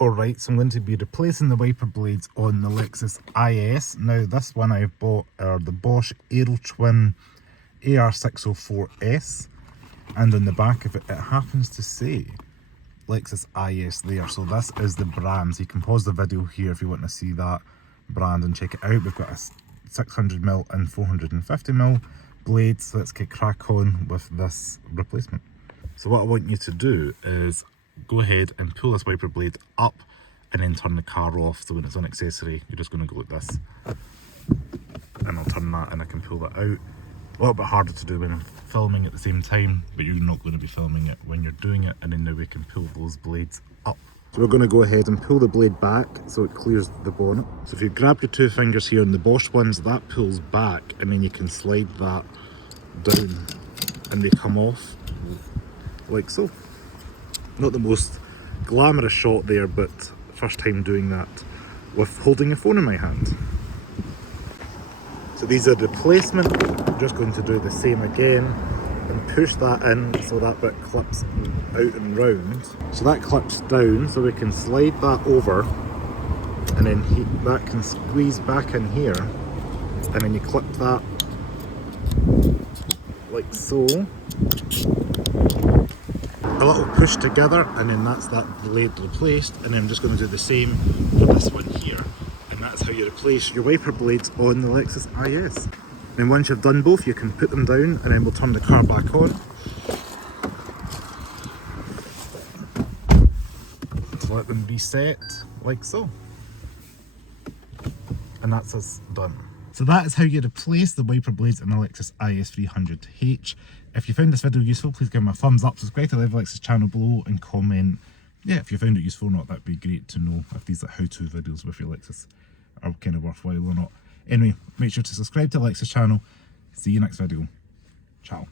Alright, so I'm going to be replacing the wiper blades on the Lexus IS. Now this one I've bought are the Bosch Aero Twin AR604S, and on the back of it, it happens to say Lexus IS there. So this is the brand. So you can pause the video here if you want to see that brand and check it out. We've got a 600mm and 450mm blades, so let's get crack on with this replacement. So what I want you to do is go ahead and pull this wiper blade up and then turn the car off. So when it's on accessory, you're just going to go like this, and I'll turn that and I can pull that out. A little bit harder to do when I'm filming at the same time, but you're not going to be filming it when you're doing it. And then now we can pull those blades up. So we're going to go ahead and pull the blade back so it clears the bonnet. So if you grab your two fingers here on the Bosch ones, that pulls back, and then you can slide that down and they come off like so. Not the most glamorous shot there, but first time doing that with holding a phone in my hand. So these are the replacement. I'm just going to do the same again and push that in so that bit clips out and round. So that clips down, so we can slide that over, and then that can squeeze back in here, and then you clip that like so. A little push together, and then that's that blade replaced. And then I'm just going to do the same for this one here, and that's how you replace your wiper blades on the Lexus IS. And once you've done both, you can put them down, and then we'll turn the car back on. So let them reset like so, and that's us done. So that is how you replace the wiper blades in the Lexus IS 300H. If you found this video useful, please give me a thumbs up, subscribe to the Lexus channel below, and comment, yeah, if you found it useful or not. That'd be great to know if these like how-to videos with your Lexus are kind of worthwhile or not. Anyway, make sure to subscribe to the Lexus channel. See you next video. Ciao.